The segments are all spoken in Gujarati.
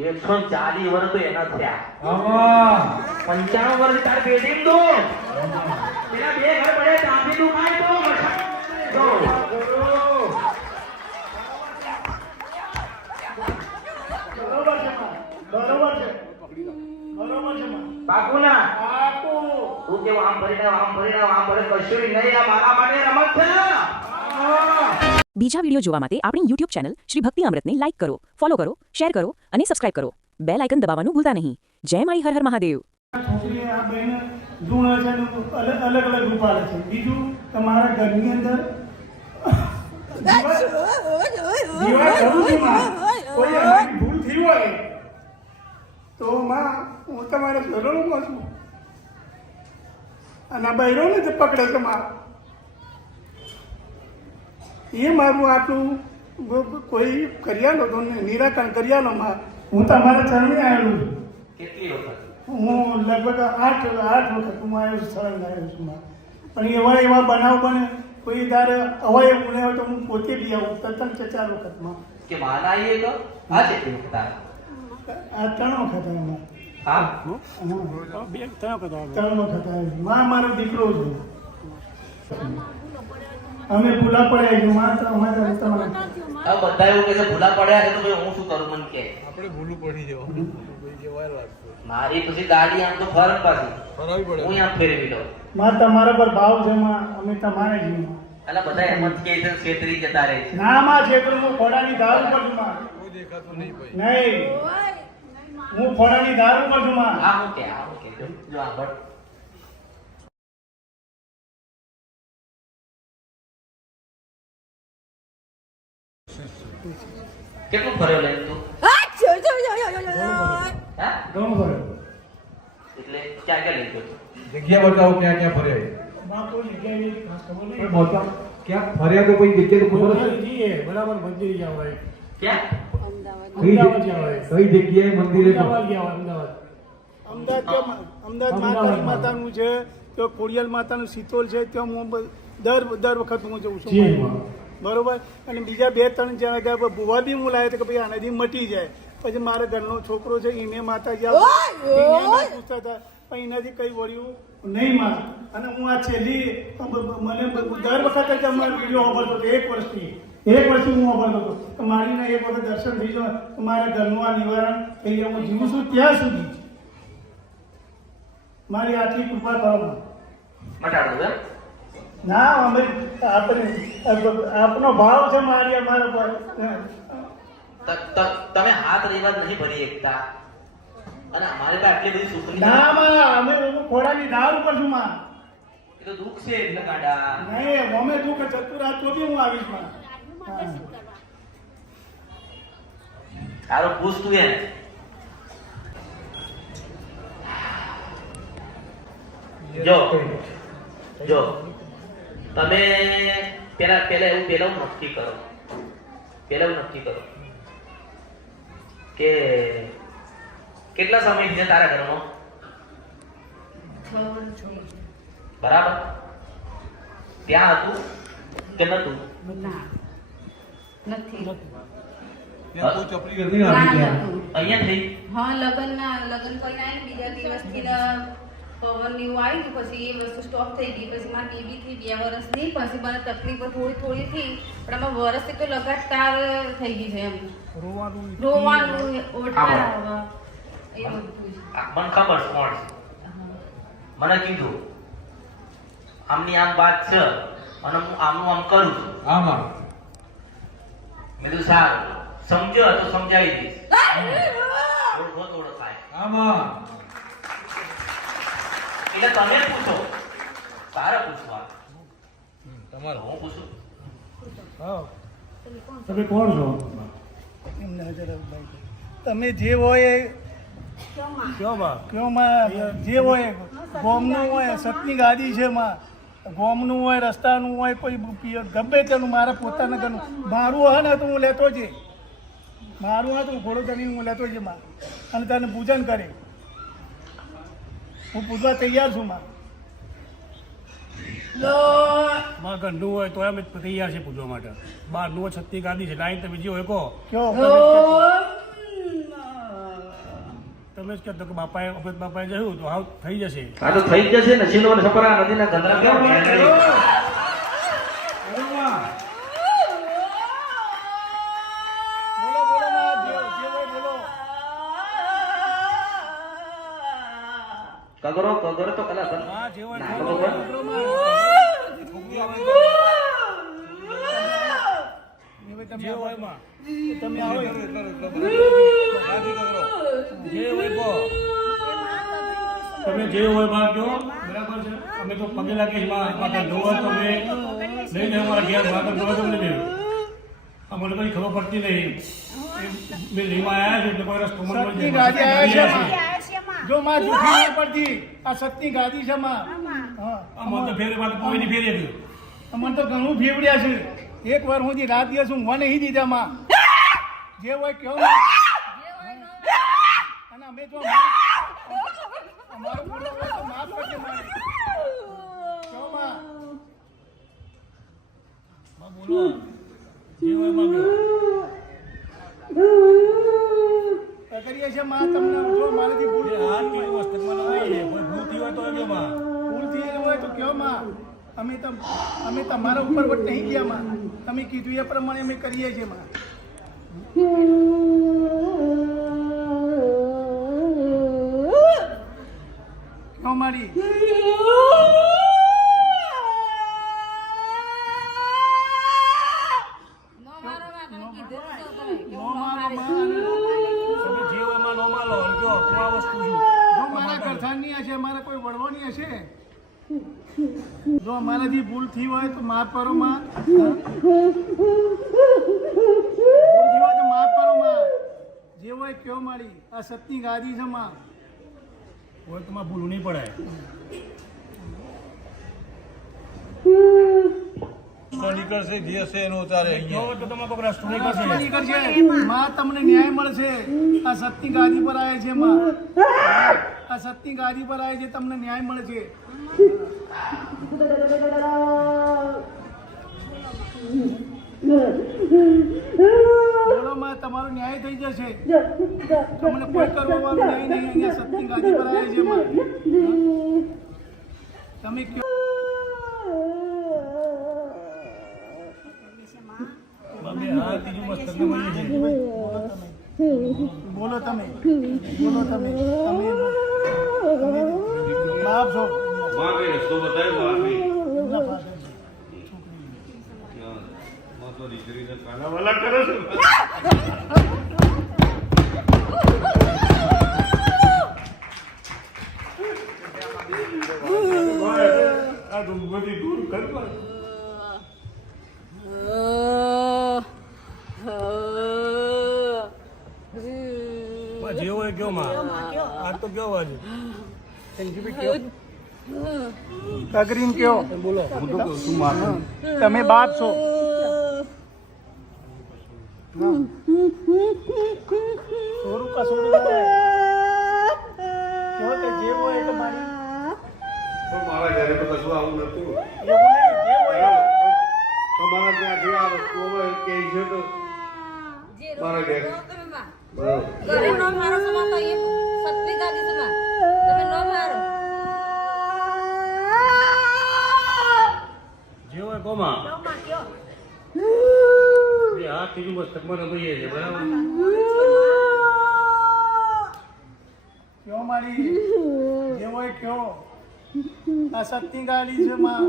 એકસો ચાલીસ વર્ષ તો એના થયા પંચાણું વર્ષ તાર પેઢી દો પેલા બે ઘર પડ્યા ચાંદી તું ખાય તો જો. બરોબર છે માં. બરોબર છે બરોબર છે માં. પાકું ના પાકું. તું કેવું આમ ભરી આમ ભરી આમ ભરે કશું નહીં આ મારા માટે રમત છે બીજા વીડિયો જોવા માટે આપણી યુટ્યુબ ચેનલ શ્રી ભક્તિ અમૃતને લાઇક કરો ફોલો કરો શેર કરો અને સબસ્ક્રાઇબ કરો. બેલ આઇકન દબાવવાનું ભૂલતા નહીં. જય માઈ હર હર મહાદેવ. અલગ અલગ અલગ છે. બીજું તમારા ઘરની અંદર ભૂલ થઈ હોય તો માં, હું તમારે ઘરનું છું. અને બહેરો ને પકડે છે માં. એ મારું આટલું કોઈ કર્યાલો તો નિરાકરણ કર્યાલો માં હું તમારા ચરણે આવેલું છું. કેટલી વખત? હું લગભગ આઠ આઠ વખત હું આવ્યો છું સળંગ આવ્યો છું. પણ એવા એવા બનાવ બને કોઈ દારે અવાય એવું હોય તો હું પોતે બી આવું તદ્દન કે ચાર વખતમાં કે માના આવીએ તો? આ આવે? આ ત્રણ વખત આવ્યો હા? ત્રણ વખત આવ્યો માં મારો દીકરો છે. અમે ભૂલા પડ્યા છે માં તો અમારે તમારે હવે બધા એવું કે છે ભૂલા પડ્યા છે તો ભાઈ હું શું કરું? મને કે આપણે ભૂલું પડી જવાનું. કેવાય લાગતું મારી પછી ગાડી આમ તો ફરક પાછી. ફરાવી પડે. હું આમ ફેરવી લઉં. માં તમારા પર ભાવ છે માં અમે તમારે જ. એટલે બધા એમ જ કે છે છેતરી જતા રહે છે. ના માં ક્ષેત્રમાં ફોડાની દારૂ પર છું માં. કોઈ દેખાતું નહીં ભાઈ. નહીં. હું ફોડાની દારૂ પર છું માં. હા હું કે આ હું કે. જો આ ભટ કેટલું ફર્યો લે તું? હા ઘણું ખરું એટલે ક્યાં ક્યાં લઈ ગયો જગ્યા બતાવો ક્યાં ક્યાં ફર્યા જગ્યાએ એવી ખાસ ખબર કોઈ નહીં. બતાવ ક્યાં ફર્યા તો કોઈ જગ્યા ખબર બરાબર બરાબર મંદિર ગયા હોય. ક્યાં? કઈ જગ્યાએ મંદિરે અમદાવાદ અમદાવાદ. અમદાવાદ માતાનું છે તો કોડિયલ માતાનું શીતોલ છે ત્યાં હું દર દર વખત હું જઉં છું. બરોબર? અને બીજા બે ત્રણ જણા ગયા ભૂવા બી હું લાવ્યો કે ભાઈ આનાથી મટી જાય. પછી મારા ઘરનો છોકરો છે એને માતાજી પૂછતા હતા પણ એનાથી કઈ વળ્યું નહીં માં અને હું આ છેલ્લી બ- બ- મને દર વખતે જ અમારો વીડિયો વાપરતો હતો એક વર્ષથી. એક વર્ષથી હું વાપરતો હતો. તો મારીને એક વખત દર્શન થઈ જાય તો મારા ઘરનું આ નિવારણ થઈ જાય હું જીવું છું ત્યાં સુધી. મારી આટલી કૃપા કરો મટાડો ના અમે આપણે આપનો ભાવ છે મારી અમારો પર ત- ત- તમે હાથ રેવા જ નહીં ભરી એકતા. અને અમારે પાસે આટલી બધી સુખની ના માં અમે હું ખોડાની દાળ ઉપર છું માં. એ તો દુઃખ છે એટલે કાડા નહીં અમે દુઃખ કે ચતુરાત તો બી હું આવીશમાં. તારો પૂછ તું એને. જો. જો. તમે પેલા પેલા એવું પેલા નક્કી કરો. પેલા એવું નક્કી કરો. કે કેટલા સમય છે તારા ઘરમાં? બરાબર. ત્યાં હતું કે નતું? નથી. અહીંયા થઈ હા? લગન ના લગન કરીને બીજા દિવસથી ને પવન ને એવું આવ્યું ને પછી એ વસ્તુ સ્ટોપ થઈ ગઈ. પછી મારે બેબી થઈ બે વર્ષની પછી મને તકલીફ થોડી થોડી થઈ પણ આમાં વર્ષથી તો લગાતાર થઈ ગઈ છે એમ. રોવાનું રોવાનું ઓઠા. એ બધું મને ખબર કોણ મને કીધું આમની આમ વાત છે અને હું આમનું આમ કરું છું. આમાં મેં કીધું સારું સમજો તો સમજાવી દઈશ. ઓળખો થોડો થાય. આમાં એટલે તમે પૂછો. તારે પૂછવા તમારો. હું પૂછું? તમે કોણ છો? તમે જે હોય એ કયો માં જે હોય ગોમનું હોય સતની ગાડી છે માં ગોમનું હોય રસ્તાનું હોય કોઈ ગમે તેનું મારા પોતાના ઘરનું. મારું હોય ને તો હું લેતો જઈ. મારું હોય તો હું ઘોડો તરીકે હું લેતો જઈ માં અને તને પૂજન કરે. હું પૂજવા તૈયાર છું માં માં ઘરનું હોય તો અમે તૈયાર છે પૂજવા માટે. બારનું છત્તી ગાદી છે લાઈન તમે જે હોય કહો. તમે જ કહેતો કે બાપાએ અપત બાપાએ જયું તો હાવ થઈ જશે. આ તો થઈ જશે ને સિંધુ અને સપરા નદીના ગંદરા કગરો કગરો તો કલા જે હોય તમે જે હોયમાં તમે આવો. જે હોય કહો. તમે જે હોયમાં કહો. બરાબર છે? અમે તો પગે લાગે માં માટે જોવો તો અમે લઈને અમારા ઘેર માતા જોવા તો નહીં અમને કઈ ખબર પડતી નહીં. મેં લીમાં આવ્યા છે એટલે કોઈ રસ્તો મને મળી જાય. આવ્યા છે. માં. જો માં જુઠી ન પડતી. આ સત્યની ગાદી છે માં અમને તો ફેરે વાત કોઈ ની ફેરે ગયું અમને તો ઘણું ફેવડ્યા છે. એક વાર હું રાત દિવસ ઊંઘવા નહીં દીધા માં. જે હોય કેવો. અને અમે જો અમારું- અમારું તો માફ કરજો મારે. કેવો માં. માં બોલો. જે હોયમાં કહો. કરીએ છીએ માં તમને ઉઠો મારાથી ભૂલ કેવી છે. કોઈ ભૂલ થઈ હોય તો કહો માં. ભૂલ થઈ હોય તો કયો માં અમે તમ અમે તમારા ઉપર વટ નહીં ગયા માં તમે કીધું એ પ્રમાણે અમે કરીએ છીએ માં કયો મારી નો મારો માં તમે કીધું તો ખરું કે નો હું નો મારો મારીશ. માં. તમે જે હોયમાં નો માલો અને કહો તો આ વસ્તુ છું. જો મારા ગરથાની હશે મારા કોઈ વડવાની હશે જો થઈ હોય તો માફ કરો માં હોય તો માફ કરો માં જે હોય કયો મારી આ સતની ગાદી છે માં. કોઈ તમારે ભૂલું નહીં પડે તો નીકળશે જે હશે એનું ઉતારે તો તમારે કોઈ રસ્તો નહીં કરશે નીકળશે. માં તમને ન્યાય મળશે. આ સત્યની ગાદી પર આવે છે માં. આ સત્યની ગાદી પર આવે છે તમને ન્યાય મળશે. માં તમારો ન્યાય થઈ જશે. તમને કોઈ કરવા વાળું ન્યાય નહીં અહીંયા સત્યની ગાદી પર છે તમે બોલો તમે. બોલો તમે. તમે તમે માફ છો. માફી રસ્તો બતાય માફી તો દીકરીને કાના વાલા કરે છે આ તો દૂર કરવા માં જે માં આ તો કયો આજે અગ્રીમ કયો બોલો હું તો કહું છું તમે બાપ છો સોરું કા સોરું કયો તે જે હોય એટલે મારી મારા ઘરે તો કશું આવું નતું તમારા ત્યાં જે આ વસ્તુઓ હોય કે છે તો મારા ઘેર. ઘરે નો મારો સમાતો એ સત્ય ગાદી સમા તમે નો મારો જે હોય કહો માં એ હા ત્રીજું મસ્તક મળી છે બરાબર? કયો મારી? જે હોય કયો? આ સત્યની ગાડી છે માં.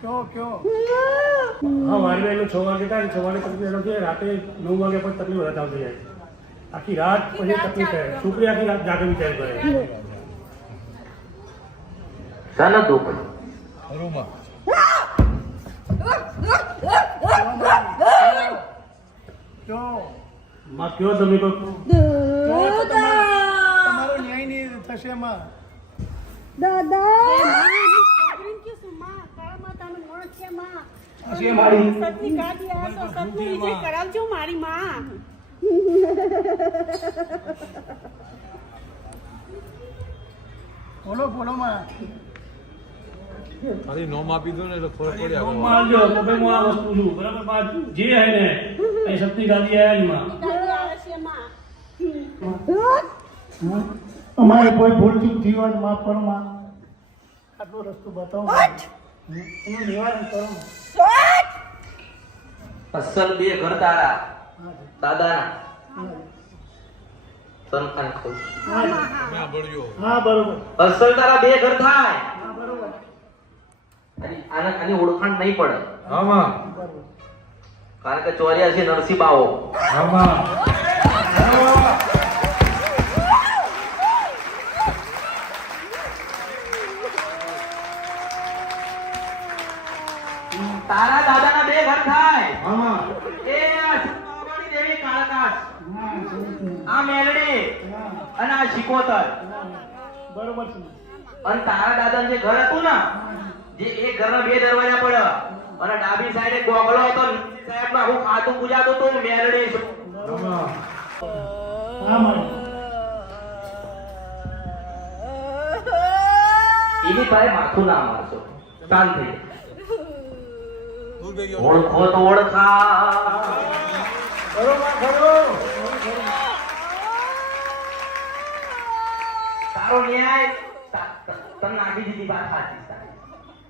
કયો કયો? હા મારી બેન છ વાગે થાય છ વાગે તકલીફ છે રાતે નવ વાગે પણ તકલીફ વધારે આવતી જાય આખી રાત પછી તકલીફ થાય. છોકરી આખી રાત જાગે થાય કરે. શાના દુઃખ હરુમાં કયો માં કયો તમે તો? તમારો ન્યાય નહીં થશે માં? છે મારી. કરાવજો મારી માં. બોલો બોલો માં. ખાલી નોમ આપી દો ને એટલે ખબર પડી આગળ માનજો તો ભાઈ હું આ વસ્તુ છું. બરાબર? માં જે હે ને એ શક્તિ ગાદી આવે ને માં અમારે કોઈ ભૂલ ચૂક થઈ હોય માફ કરો માં આટલો રસ્તો બતાવો. એનું નિવારણ કરો. અસલ બે ઘર તારા દાદા. તનખાને ખોલ હા બરોબર. અસલ તારા બે ઘર થાય. હા બરોબર. આની ઓળખાણ નહીં પડે. આમાં. કારણ કે ચોર્યાસી નરસિંહ બાવો આમાં. તારા દાદાના બે ઘર થાય. આમાં. એ દેવી કાળકાશ. આ મેલડી. અને આ શિકોતર. બરોબર છે. અને તારા દાદા જે ઘર હતું ને જે એક ઘરના બે દરવાજા પડ્યા. અને ડાબી સાઈડે ગોગલો હતો સાહેબનું આખું ખાતું પૂજાતો હતું મેલડી આમાં એની પાસે માથું ના મારશો. શાંત થઈ જાઓ. દૂર થઈ ગયો ઓળખો તો ઓળખા. ખરો તારો ન્યાય તને નાખી દીધી વાત સાચી.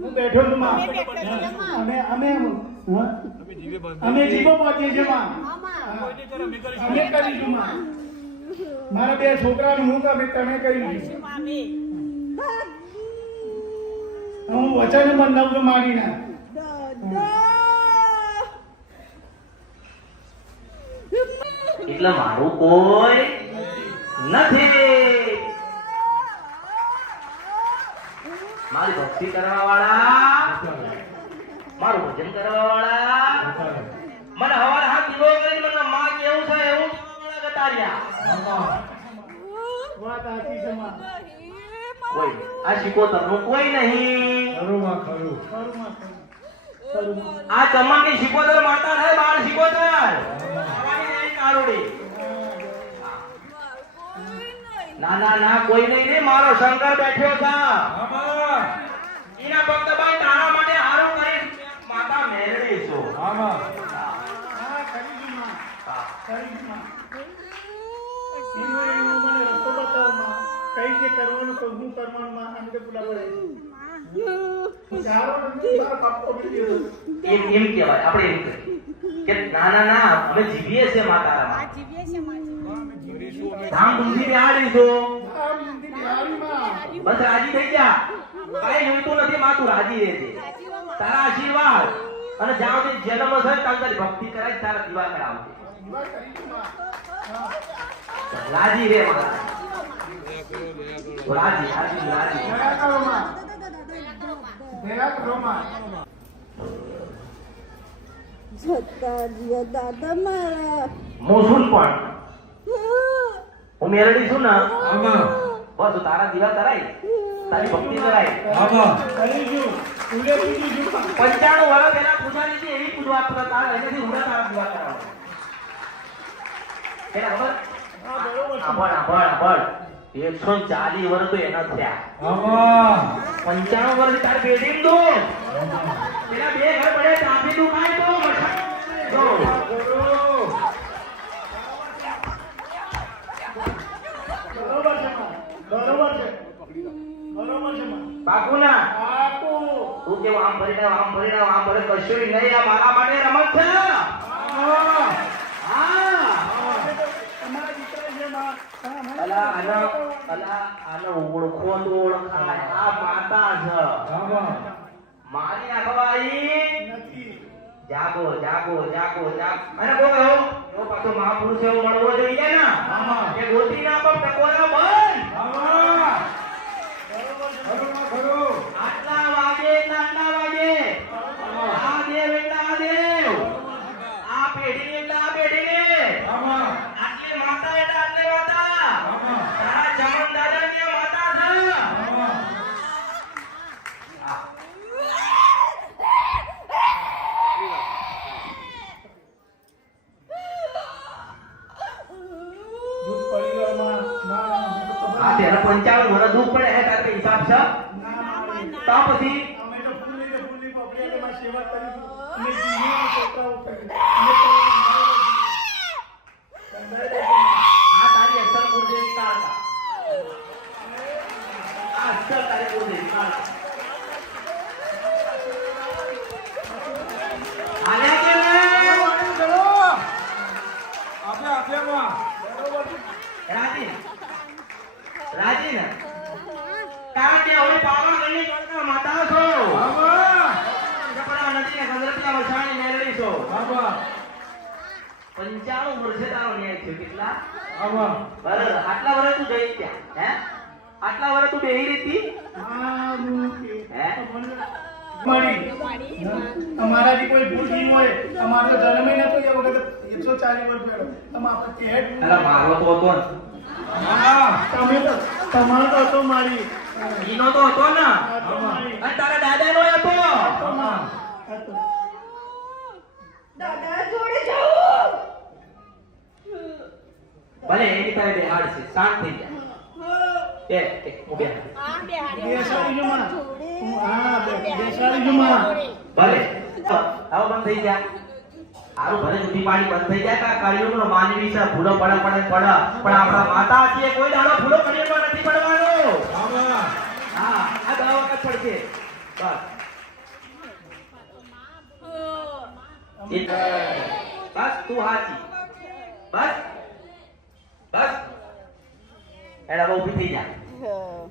હું બેઠો છું માં. અમે અમે હા? અમે જીવો પહોંચીએ છીએ માં. અમે કરીશું. માં. મારા બે છોકરાને હું તમે તમે કરીશું હું વચન બંધાવું છું મારી ના એટલે મારું કોઈ નથી. મારી ભક્તિ કરવા વાળા મારું ભજન કરવા વાળા મને હવાર હાથ દીવો કરી મને માં કેવું છે એવું માં. કોઈ નહીં. આ તમારી શિકોતર માતા છે બાળ શિકોતર ના ના ના કોઈ નહીં ને મારો શંકર બેઠ્યો છે. આમાં ભક્તભાઈ તારા માટે હારું કરી માતા મેળવી છો. આમાં હા. કરીશું માં. એનું મને રસ્તો બતાવો માં. કઈ રીતે કરવાનું તો હું કરવાનું માં. તો પડે જાઓ ગયો. એમ એમ કહેવાય. આપણે એમ કહીએ કે ના ના ના અમે જીવીએ છે બિંદી બિહારી બસ રાજી થઈ જા કાંઈ જોઈતું નથી માં તું રાજી રહેજે. તારા આશીર્વાદ. અને જ્યાં સુધી જન્મ છે ત્યાં તારી ભક્તિ કરાય તારા દીવા કરાવજે. રાજી રે મારા રાજી રાજી રાજી. કરો માં દાદા મારા પણ. હું મેરડી છું ને. બસ તારા દીવા કરાય. તારી ભક્તિ કરાય આમાં કરીશું ફૂલે પૂજીશું માં પંચાણું વર્ષ પહેલા પૂજારી છે એવી પૂજા આપતા તાર એનાથી ઉડા તારા પૂજા કરાવો પેલા ખબર હા બરોબર વર્ષ તો એના થયા. આમાં પંચાણું વર્ષ તાર પેઢી દો. પેલા બે ઘર પડે ત્રાફી તું ખાય તો મઠા દો. બરોબર છે માં બરોબર છે બરોબર છે બાપુ. તું કેવું આમ ભરી નાખ આમ ભરી નાખ આમ ભરે કશું નહીં આ મારા માટે રમત છે. અલા આનો અલા આનો ઓળખો તો ઓળખાય. આ માતા છે મારી નથી. જાગો જાગો જાગો જાગ. અને કો કહો પાછો મહાપુરુષ એવો મળવો જોઈએ ને. કે ગોતી ના પણ ટકોરા આમાં ಎಡಿಲಿ ಅಂತ ಬೇಡಿಲಿ ಆಮಾ ಅಟ್ಲಿ ಮಾತಾಡ ಅಟ್ಲಿ બરાબર આટલા વર્ષ તું જઈ ત્યાં હે આટલા વર્ષ તું બેહી રહી હા, હે? મળી. અમારાથી કોઈ ભૂલ નહીં હોય અમારો જન્મ નતો એ વખતે એકસો ચાલીસ વર્ષ પહેલો તમે આપણે મારો તો હતો ને તમે તો તમારો તો હતો મારી ઈનો તો હતો ને. અને તારા દાદાનો હતો તો માં. આ તો. દાદા જોડે જાઉં ભલે એની પાસે બે હાડ છે શાંત થઈ ગયા. એ એ હું બેહાડ બેસાડી જો માં. હા, બે- બેસાડી જો ભલે હવે બંધ થઈ જા હારું ભલે જુદી પાડી બંધ થઈ જાય કા કળિયુગનો માનવી છે ભૂલો પડે પડે પડે. પણ આપણા માતા છીએ કોઈ દાડો ભૂલો કળિયુગમાં નથી પડવાનો. હા આ દવા વખત પડશે બસ. બસ તું હાચી. બસ. બસ એડા બહુ ઊભી થઈ જા હા.